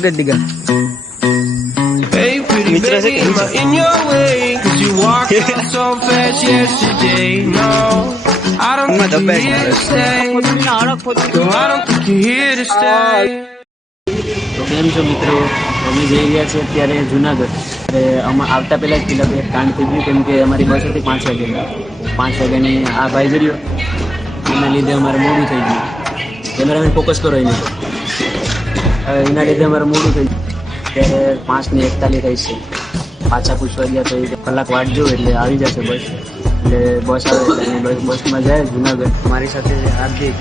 મૂકી દીધા મિત્ર છે કે કેમ છો મિત્રો? અમે જઈ રહ્યા છીએ અત્યારે જુનાગઢ. અમારે આવતા પહેલાં જ પેલા એક કાંડ થઈ ગયું, કેમ કે અમારી બસ હતી 5 વાગ્યાની. આ ભાઈ ગયો એના લીધે અમારે મોડું થઈ ગયું. કેમેરામેન ફોકસ કરો એના લીધે અમારે મોડું થઈ ગયું. ત્યારે 5:41 થઈ છે. પાછા પૂછવા ગયા તો કલાક વાટ જોઉં એટલે આવી જશે બસ. એટલે બસ આવે એટલે બસમાં જાય જુનાગઢ. મારી સાથે હાર્દિક,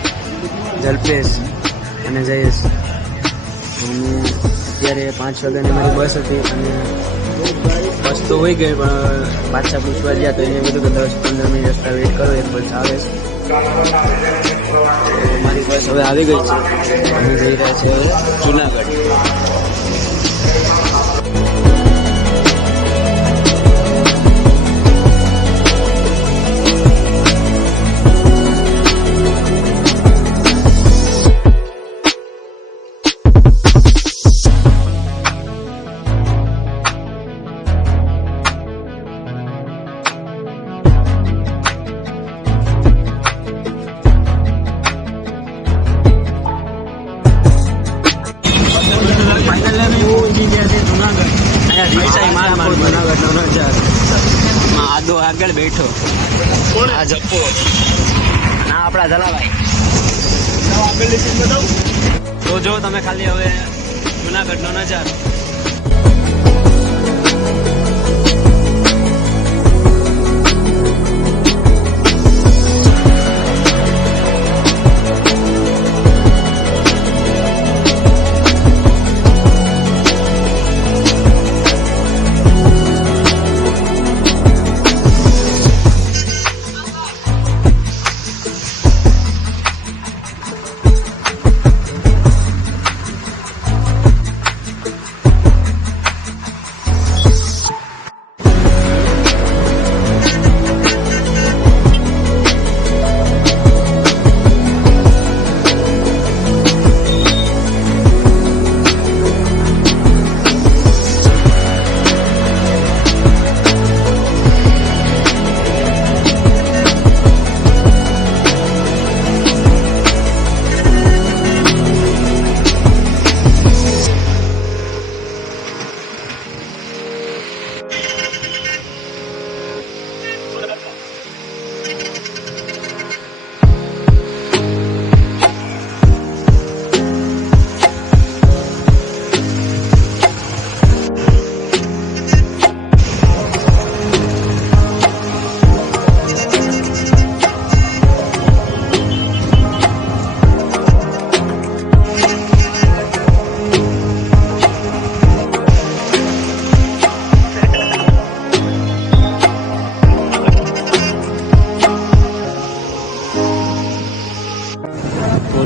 જલ્પેશ અને જયેશ. અને અત્યારે 5 વાગ્યાની મારી બસ હતી અને બસ તો હોઈ ગઈ, પણ પાછા પૂછવા ગયા તો એને કીધું કે 10-15 મિનિટ રસ્તા વેઇટ કરો, એક બસ આવે છે. મારી બસ હવે આવી ગઈ છે. અમે જઈ રહ્યા છે જુનાગઢ. આદો આગળ બેઠો, આ જપ્પો ના આપડા જલાભાઈ. તો જો તમે ખાલી હવે જુનાગઢ નો નજારો.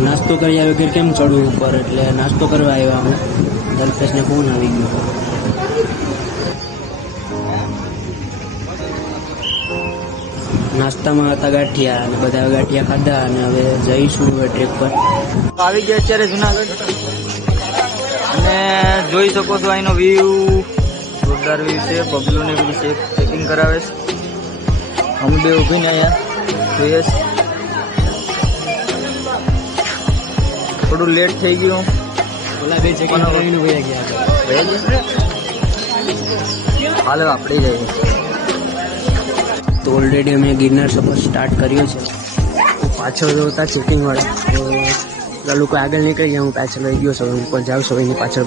નાસ્તો કર્યા વગર કેમ ચડવું ઉપર, એટલે નાસ્તો કરવા આવ્યા અમે. જલ્પેશને ફોન આવી ગયો. નાસ્તામાં હતા ગાંઠિયા, અને બધા ગાંઠિયા ખાધા અને હવે જઈશું હવે ટ્રેક પર. આવી ગયા અત્યારે જુનાગઢ અને જોઈ શકો છો અહીંનો વ્યૂ, જોરદાર વ્યૂ છે. બબલુને બધી ચેકિંગ કરાવે છે. અમે બે ઊભીને અહીંયા જોઈએ છે. થોડું લેટ થઈ ગયું. ઓલા બે ચેકિંગ કરાવીને વયા ગયા. હાલો આપણે જઈએ. તો ઓલરેડી અમે ગિરનાર સફર સ્ટાર્ટ કર્યો છે. પાછળ જોતા ચેકિંગ વાળા લોકો આગળ નીકળી ગયા, હું પાછળ રહી ગયો છું. ઉપર જાઉં છું એની પાછળ.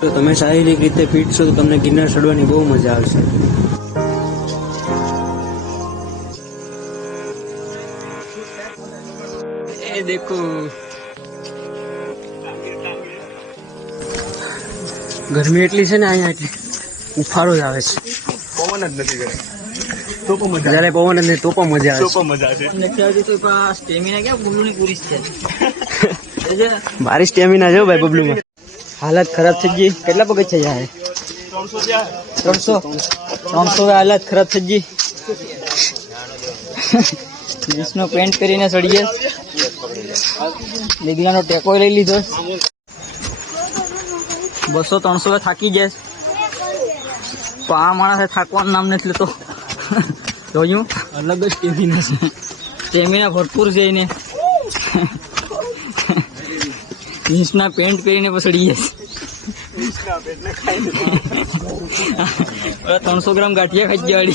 તો તમે શારીરિક રીતે ફિટ છો તો તમને ગિરનાર ચડવાની બહુ મજા આવશે. એ દેખો ગરમી એટલી છે ને અહીંયા, એટલી ઉફાળો જ આવે છે. પવન જ નથી કરે તો પણ મજા. જ્યારે પવન જ નહીં તો પણ મજા આવે. સ્ટેમિના ક્યાં બબલુની પૂરી છે. મારી સ્ટેમિના જો ભાઈ બબલુમાં. હાલત ખરાબ થઈ ગઈ. કેટલા પગથિયા છે? 300 હાલત ખરાબ થઈ ગઈ. જીન્સનો પેન્ટ પહેરીને ચડીએ. લીગલાનો ટેકો લઈ લીધો. 200-300 થાકી જાય. પણ આ માણસે થાકવાનું નામ નથી લેતો. જોયું અલગ જ સ્ટેમિના છે. સ્ટેમિના ભરપૂર છે એને. જીન્સના પેન્ટ પહેરીને પછડીએ. 300 ગ્રામ ગાંઠિયા ખાઈ ગયા.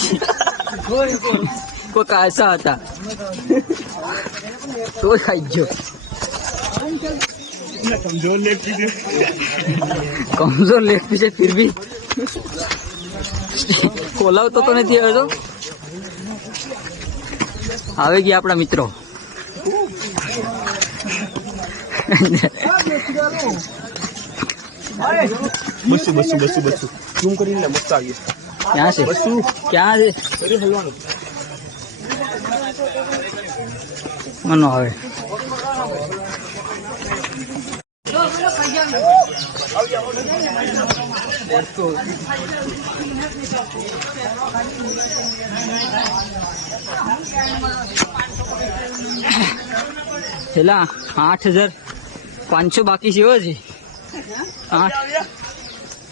કોઈ કાચા હતા તો ખાઈ ગયો. કમજોર લેગ પીસ છે ફિર ભી ખોલાવતો તો નથી. હવે તો આવી ગયા આપણા મિત્રો. ક્યાં છે ક્યાં છે મનો આવે. પેલા 8,500 બાકી છે. હો છે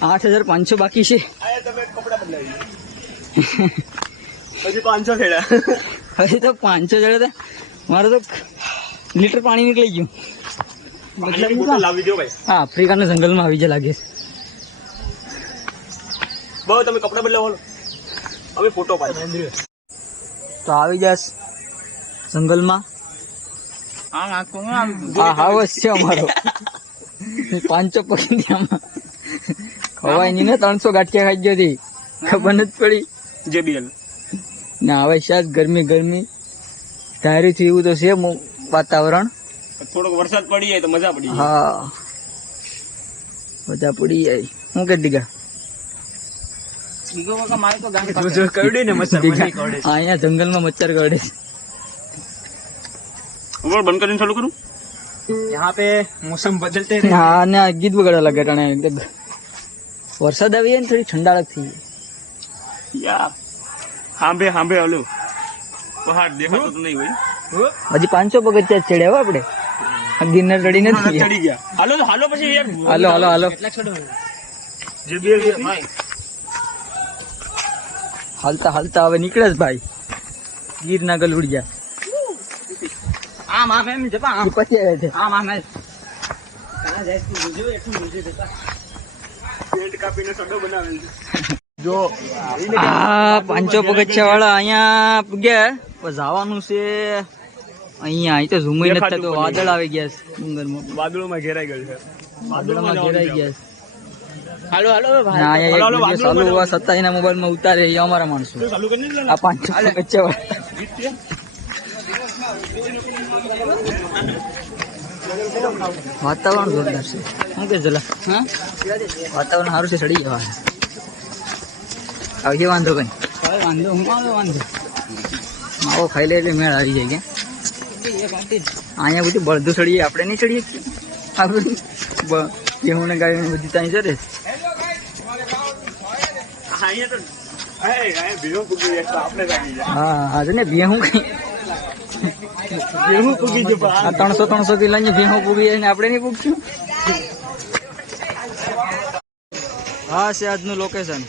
8,500 બાકી છે. પછી 500 ખેડા. હવે તો 500 જડે. મારે તો લીટર પાણી નીકળી ગયું. લાવી દો ભાઈ. હા, આફ્રિકાના જંગલમાં આવી જાય લાગે. બહુ તમે કપડા બદલાવો. હવે ફોટો પાડી તો આવી જાય જંગલમાં. હા હાવસ છે અમારો. 500 પકડી આમાં ખવાય નહીં ને. 300 ગાંઠિયા ખાઈ ગયો હતી. ખબર નથી પડી. JBL ના હવે શાયદ ગરમી ધાર્યું થયું એવું તો છે વાતાવરણ. થોડોક વરસાદ પડી જાય તો મજા પડી જાય. હા મજા પડી જાય. હું કે દીગા અહીંયા જંગલમાં મચ્છર કરડે છે. બંધ કરીને ચાલુ કરું. यहाँ पे मौसम बदलते रहे. હા ને ગીત બગાડવા લાગે. ટાણે વરસાદ આવી જાય ને થોડી ઠંડાળક થઈ યાર. હાંભે હાલો પહાડ દેખાતો તો નહીં હોય. હજી 500 પગથિયા ચડ્યા હો આપણે. ગિરનાર ચડી નથી ચડી ગયા. હાલો પછી યાર. હાલો JBL હાલતા હવે નીકળે જ ભાઈ. ગીરના ગલુડિયા આમ એમ જપા આમ પછી આવે છે. આમ પેન્ટ કાપીને સડો બનાવેલ છે. જો 500 પગથિયા વાળા અહીંયા ગયા. જવાનું છે અહીંયા. અહીં તો ઝૂમી નથી થતું. વાદળ આવી ગયા છે ડુંગરમાં. વાદળોમાં ઘેરાઈ ગયું છે. વાદળમાં ઘેરાઈ ગયા છે. હાલો ચાલુ સત્તાજીના મોબાઈલમાં ઉતારે એ અમારા માણસો. ચાલુ કરી આ 500 પગથિયા વાળા વાતાવરણ જોરદાર છે. શું કે જલા? હા વાતાવરણ સારું છે. ચડી જવા આવી વાંધો કઈ. વાંધો માવો ખાઈ લે એટલે મેળ આવી જાય. કે અહીંયા બધું બળદું ચડીએ. આપણે નહીં ચડીએ. આપણે ઘઉં ને ગાય બધી ત્યાં ચડે. હા ને ભેહું કઈ 300 કિલો ભેહું પૂગી જાય ને આપણે નહીં પૂગશું. હા છે આજનું લોકેશન.